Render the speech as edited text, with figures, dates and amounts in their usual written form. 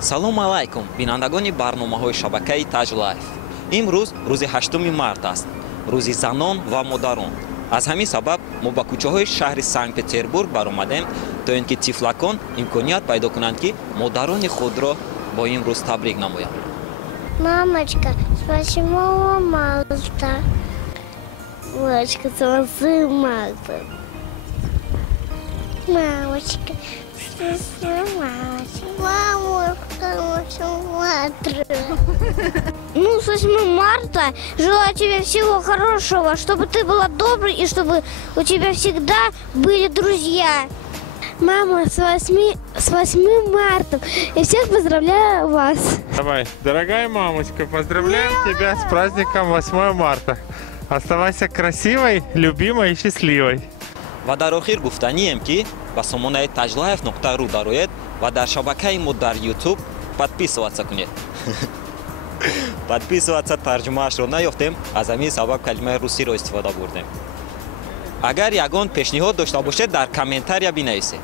салом алайкум бинандагони барномаҳои шабакаи Taj Life. Имрӯз рӯзи 8 март аст, рӯзи занон ва модарон. аз ҳамин сабаб мо ба кӯчаҳои шаҳри Санкт Петербург баромадем то ин ки тифлакон имконият пайдо кунанд ки модарони худро бо ин рӯз табрик намоянд. Мамочка, с 8 марта. Мамочка, с 8 марта. Мамочка, с 8 марта. Мамочка, с 8 марта. Ну, с 8 марта желаю тебе всего хорошего, чтобы ты была доброй и чтобы у тебя всегда были друзья. Мама, с 8 марта. И всех поздравляю вас. Давай, дорогая мамочка, поздравляем тебя с праздником 8 марта. Оставайся красивой, любимой и счастливой. ва дар охир гуфтанием ки ба сомонаи tajlife.ru дароед ва дар шабакаи мо дар YouTube подписываться кунед. Подписываться тарҷумаашро наёфтем, аз ҳамин сабаб калимаи русиро истифода бурдем. Агар ягон пешниҳод дошта бошед дар комментария бинависед.